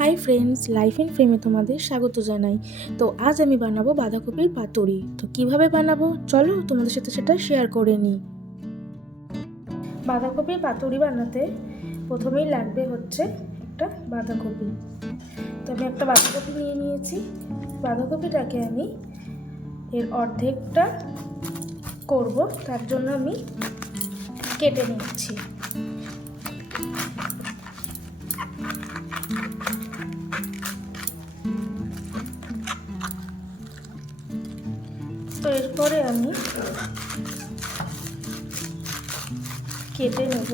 Hi friends, life in ফ্রেমে তোমাদের স্বাগত জানাই। তো আজ আমি বানাবো বাঁধাকপির পাতুরি। তো কিভাবে বানাবো চলো তোমাদের সাথে সেটা শেয়ার করে নিই। বাঁধাকপির পাতুরি বানাতে প্রথমেই লাগবে হচ্ছে একটা বাঁধাকপি। তো আমি একটা বাঁধাকপি নিয়ে নিয়েছি। বাঁধাকপিটাকে আমি এর অর্ধেকটা করব, তার জন্য আমি কেটে নিচ্ছি। তো এরপরে আমি কেটে নেব।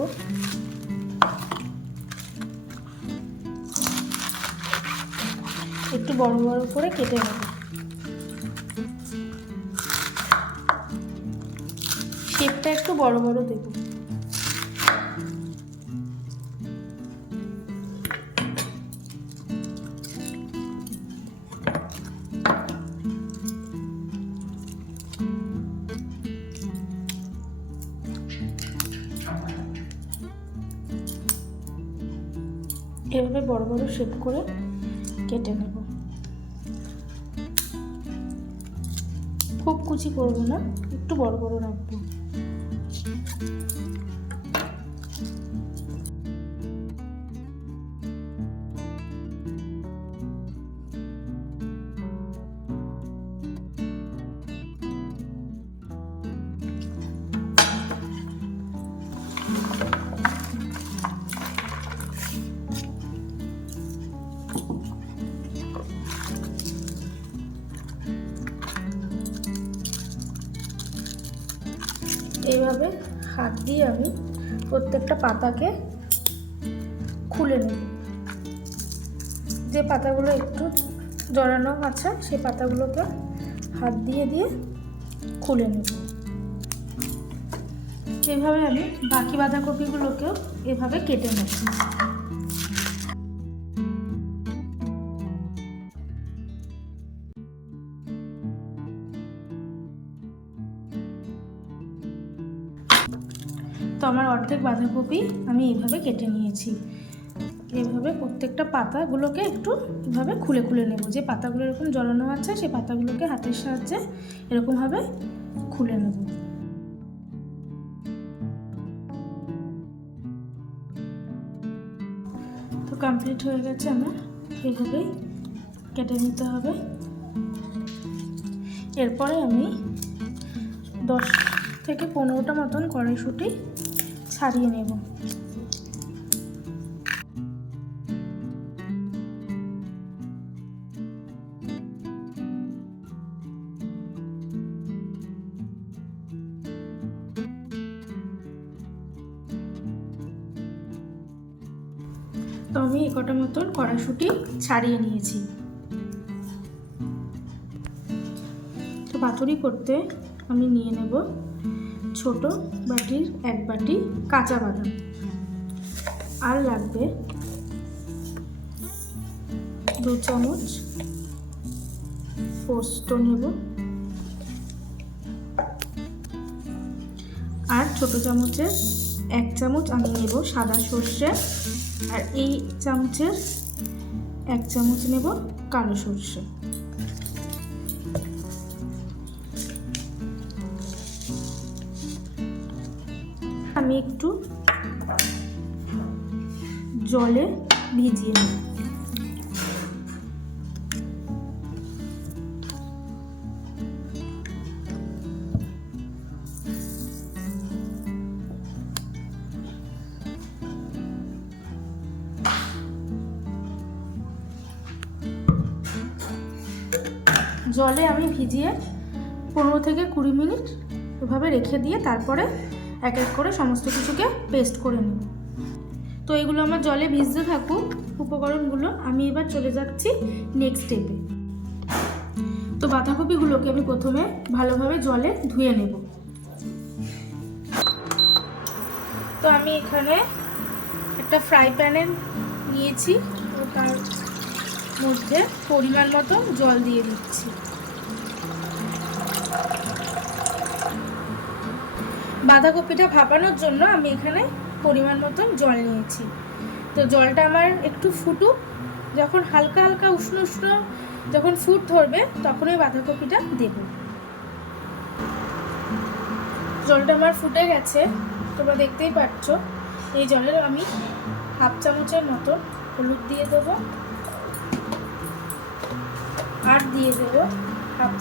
একটু বড় বড় করে কেটে নেব। শেপটা একটু বড় বড় দেব। এভাবে বড় বড় শেপ করে কেটে নেব। খুব কুচি করব না, একটু বড় বড় রাখবো। এইভাবে হাত দিয়ে আমি প্রত্যেকটা পাতাকে খুলে নেব। যে পাতাগুলো একটু জড়ানো আছে সেই পাতাগুলোকে হাত দিয়ে দিয়ে খুলে নেব। এভাবে আমি বাকি বাঁধাকপিগুলোকেও এভাবে কেটে নেব। তো আমার অর্ধেক বাঁধাকপি আমি এইভাবে কেটে নিয়েছি। এইভাবে প্রত্যেকটা পাতাগুলোকে একটু এভাবে খুলে খুলে নেব। যে পাতাগুলো এরকম জড়ানো আছে সেই পাতাগুলোকে হাতের সাহায্যে এরকমভাবে খুলে নেব। তো কমপ্লিট হয়ে গেছে আমার। এইভাবেই কেটে নিতে হবে। এরপরে আমি 10 থেকে 15টা মতন কড়াইশুঁটি ছাড়িয়ে নেব। তো আমি কটা মতন কড়াইশুঁটি ছাড়িয়ে নিয়েছি। তো পাতুরি করতে আমি নিয়ে নেব ছোট বাটির 1 বাটি কাঁচা বাদাম, আর লাগবে 2 চামচ পোস্ত নেব, আর ছোট চামচের 1 চামচ আমি নেব সাদা সর্ষে, আর এই চামচের 1 চামচ নেব কালো সর্ষে। আমি একটু জলে ভিজিয়ে নেব। জলে আমি ভিজিয়ে 15 থেকে 20 মিনিট এভাবে রেখে দিয়ে তারপরে এক এক করে সমস্ত কিছুকে পেস্ট করে নেব। তো এগুলো আমার জলে ভিজতে থাকুক উপকরণগুলো। আমি এবার চলে যাচ্ছি নেক্সট স্টেপে। তো বাঁধাকপিগুলোকে আমি প্রথমে ভালোভাবে জলে ধুয়ে নেব। তো আমি এখানে একটা ফ্রাই প্যানে নিয়েছি, তো তার মধ্যে পরিমাণ মতো জল দিয়ে দিচ্ছি। বাঁধাকপিটা ভাপানোর জন্য আমি এখানে পরিমাণ মতন জল নিয়েছি। তো জলটা আমার একটু ফুটুক, যখন হালকা হালকা উষ্ণ উষ্ণ যখন ফুট ধরবে তখন ওই বাঁধাকপিটা দেব। জলটা আমার ফুটে গেছে, তোমরা দেখতেই পাচ্ছ। এই জলে আমি 1/2 চামচের মতো হলুদ দিয়ে দেবো, আর দিয়ে দেবো 1/2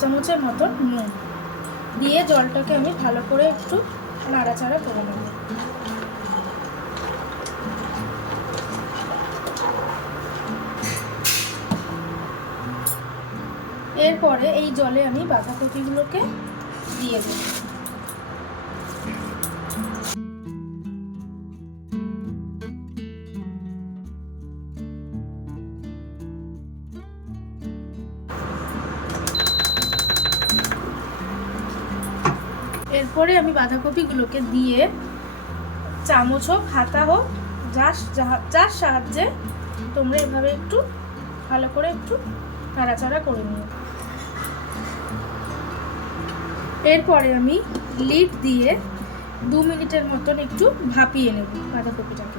চামচের মতো নুন দিয়ে জলটাকে আমি ভালো করে একটু নাড়াচাড়া করে নেব। এরপরে এই জলে আমি বাঁধাকপিগুলোকে দিয়ে দেব। এরপরে আমি বাঁধাকপিগুলোকে দিয়ে চামচ হোক হাতা হোক যার সাহায্যে তোমরা এভাবে একটু ভালো করে একটু নাড়াচাড়া করে নিও। এরপরে আমি লিড দিয়ে 2 মিনিটের মতন একটু ভাপিয়ে নেব বাঁধাকপিটাকে।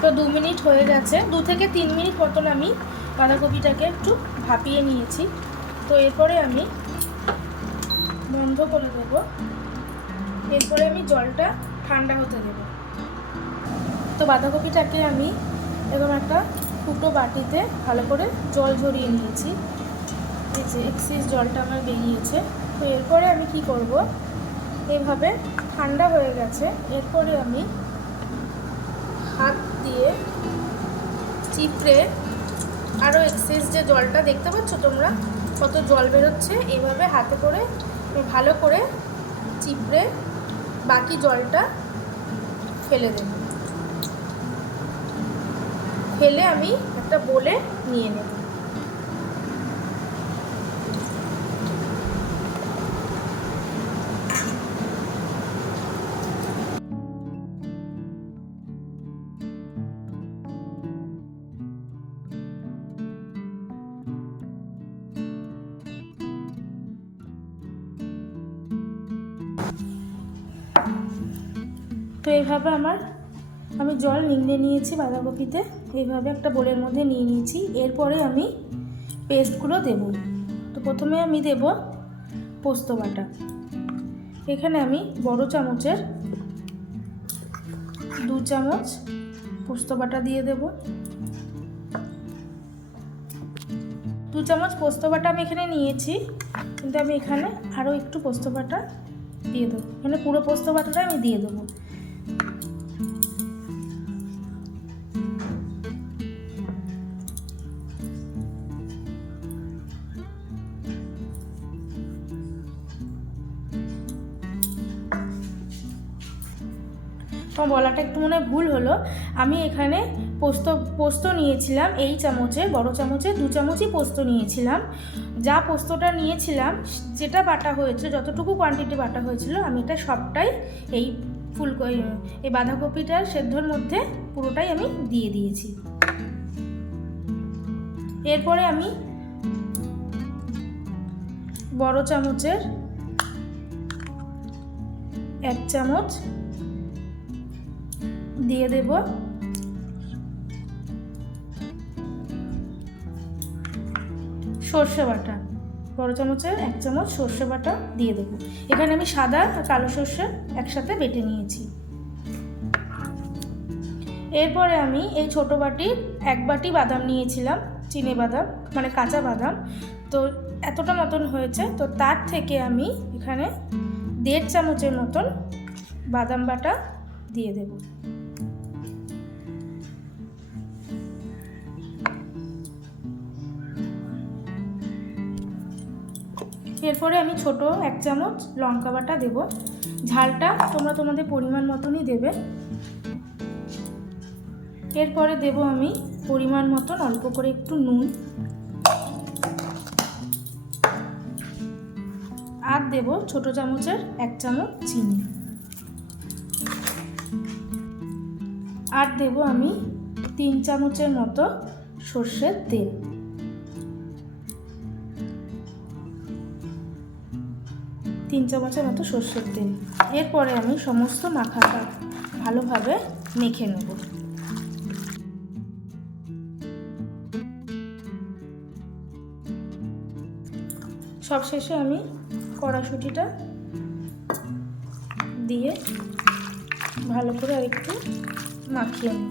তো 2 মিনিট হয়ে গেছে, 2 থেকে 3 মিনিট মতন আমি বাঁধাকপিটাকে একটু ভাপিয়ে নিয়েছি। তো এরপরে আমি বন্ধ করে দেব। এরপরে আমি জলটা ঠান্ডা হতে দেব। তো বাঁধাকপিটাকে আমি এরকম একটা ফুটো বাটিতে ভালো করে জল ঝরিয়ে নিয়েছি। এই যে এক্সেস জলটা আমার বেরিয়েছে। তো এরপরে আমি কি করব, এইভাবে ঠান্ডা হয়ে গেছে। এরপরে আমি হাত দিয়ে চিপড়ে আরও এক্সেস যে জলটা দেখতে পাচ্ছ তোমরা কত জল বেরোচ্ছে, এইভাবে হাতে করে ভালো করে চিপড়ে বাকি জলটা ফেলে দেব। ফেলে আমি একটা বোলে নিয়ে নেব। তো এইভাবে আমি জল নিংড়ে নিয়েছি বাঁধাকপিতে, এইভাবে একটা বোলের মধ্যে নিয়ে নিয়েছি। এরপরে আমি পেস্টগুলো দেব। তো প্রথমে আমি দেব পোস্ত বাটা। এখানে আমি বড় চামচের 2 চামচ পোস্ত বাটা দিয়ে দেব। 2 চামচ পোস্ত বাটা আমি এখানে নিয়েছি, কিন্তু আমি এখানে আরও একটু পোস্ত বাটা দিয়ে দেবো। এখানে পুরো পোস্ত বাটাটা আমি দিয়ে দেবো। তো বলাটা একটু মনে ভুল হলো, আমি এখানে পোস্ত নিয়েছিলাম এই চামচে, বড় চামচে 2 চামচই পোস্ত নিয়েছিলাম। যা পোস্তটা নিয়েছিলাম, যেটা বাটা হয়েছে, যতটুকু কোয়ান্টিটি বাটা হয়েছিল, আমি এটা সবটাই এই এই বাঁধাকপিটার সেদ্ধর মধ্যে পুরোটাই আমি দিয়ে দিয়েছি। এরপরে আমি বড় চামচের 1 চামচ দিয়ে দেব সর্ষে বাটা। বড় চামচের 1 চামচ সর্ষে বাটা দিয়ে দেবো। এখানে আমি সাদা আর কালো সর্ষে একসাথে বেটে নিয়েছি। এরপরে আমি এই ছোট বাটির 1 বাটি বাদাম নিয়েছিলাম, চিনে বাদাম, মানে কাঁচা বাদাম। তো এতটা মতন হয়েছে। তো তার থেকে আমি এখানে 1.5 চামচের মতন বাদাম বাটা দিয়ে দেব। এরপরে আমি ছোট 1 চামচ লঙ্কা বাটা দেব। ঝালটা তোমরা তোমাদের পরিমাণ মতনই দেবে। এরপরে দেব আমি পরিমাণ মতন অল্প করে একটু নুন, আর দেব ছোট চামচের 1 চামচ চিনি, আর দেব আমি 3 চামচের মতো সর্ষের তেল। 3 চামচের মতো সর্ষের তেল। এরপরে আমি সমস্ত মাখাটা ভালোভাবে মেখে নেব। সবশেষে আমি কড়াইশুঁটিটা দিয়ে ভালো করে আরেকটু মাখিয়ে নেব।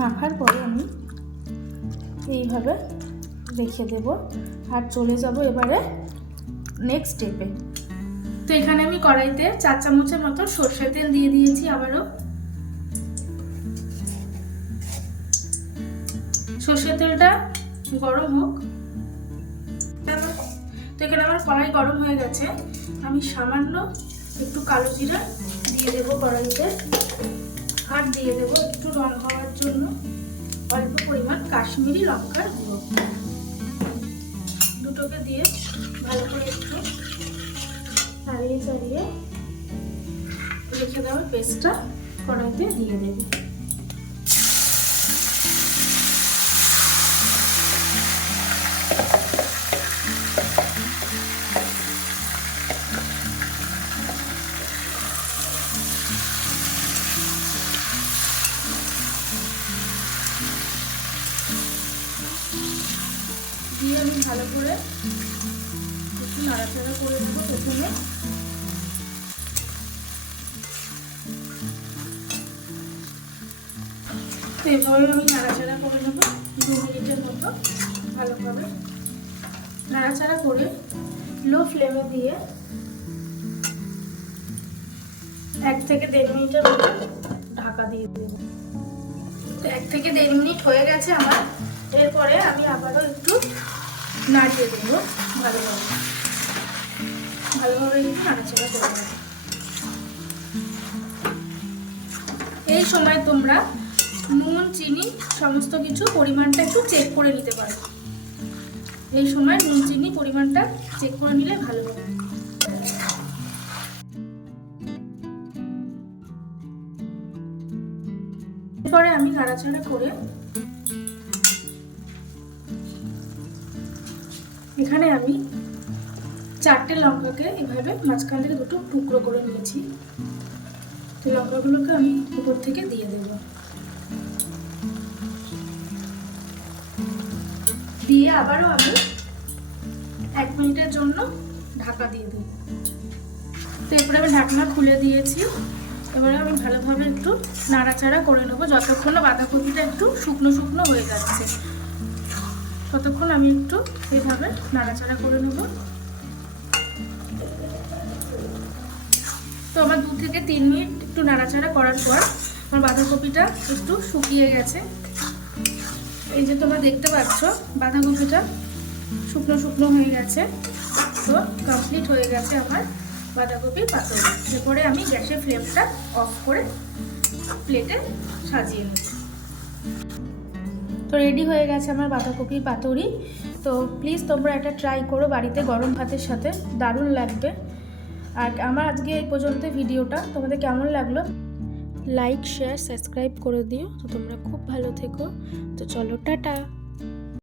মাখার পরে আমি এইভাবে রেখে দেব আর চলে যাব এবারে নেক্সট স্টেপে। তো এখানে আমি কড়াইতে 4 চামচের মতো সরষের তেল দিয়ে দিয়েছি। আবারও সরষের তেলটা গরম হোক। তো এখানে আমার কড়াই গরম হয়ে গেছে। আমি সামান্য একটু কালো জিরা দিয়ে দেবো কড়াইতে, আর দিয়ে দেবো একটু রং হওয়ার জন্য অল্প পরিমাণ কাশ্মীরি লঙ্কার গুঁড়ো। দুটোকে দিয়ে ভালো করে একটু নাড়িয়ে চাড়িয়ে রেখে দেওয়ার পেস্টটা কড়াইতে দিয়ে দেবো। দিয়ে আমি ভালো করে একটু নাড়াচাড়া করে দেবো প্রথমে। তো এভাবে আমি নাড়াচাড়া করে নেবো 2 মিনিটের মতো। ভালোভাবে নাড়াচাড়া করে লো ফ্লেমে দিয়ে 1 থেকে 1.5 মিনিটের মতো ঢাকা দিয়ে দেবো। তো 1 থেকে 1.5 মিনিট হয়ে গেছে আমার। এরপরে আমি আবারও একটু নাড়িয়ে দেবো ভালোভাবে একটু নাড়াচাড়া করে দেবো। এই সময় তোমরা নুন চিনি সমস্ত কিছু পরিমাণটা একটু চেক করে নিতে পারো। এই সময় নুন চিনি পরিমাণটা চেক করে নিলে ভালো হবে। এরপরে আমি নাড়াচাড়া করে এখানে আমি 4টে লঙ্কাকে এভাবে মাঝখান থেকে 2টো টুকরো করে নিয়েছি। তো লঙ্কাগুলোকে আমি উপর থেকে দিয়ে দেব। দিয়ে আবারও আমি 1 মিনিটের জন্য ঢাকা দিয়ে দেব। তো এরপরে আমি ঢাকনা খুলে দিয়েছি। এবারে আমি ভালোভাবে একটু নাড়াচাড়া করে নেবো যতক্ষণ না বাঁধাকপিটা একটু শুকনো শুকনো হয়ে যাচ্ছে, ততক্ষণ আমি একটু এইভাবে নাড়াচাড়া করে নেব। তো আমার 2 থেকে 3 মিনিট একটু নাড়াচাড়া করার পর আমার বাঁধাকপিটা একটু শুকিয়ে গেছে। এই যে তোমরা দেখতে পাচ্ছ বাঁধাকপিটা শুকনো শুকনো হয়ে গেছে। তো কমপ্লিট হয়ে গেছে আমার বাঁধাকপির পাতুরি। এরপরে আমি গ্যাসের ফ্লেমটা অফ করে প্লেটে সাজিয়ে নেব। তো রেডি হয়ে গেছে আমার বাঁধাকপির পাতুরি। তো প্লিজ তোমরা এটা ট্রাই করো বাড়িতে গরম ভাতের সাথে, দারুণ লাগবে। আর আমার আজকে এই পর্যন্ত ভিডিওটা তোমাদের কেমন লাগলো লাইক শেয়ার সাবস্ক্রাইব করে দিও। তো তোমরা খুব ভালো থেকো। তো চলো টাটা।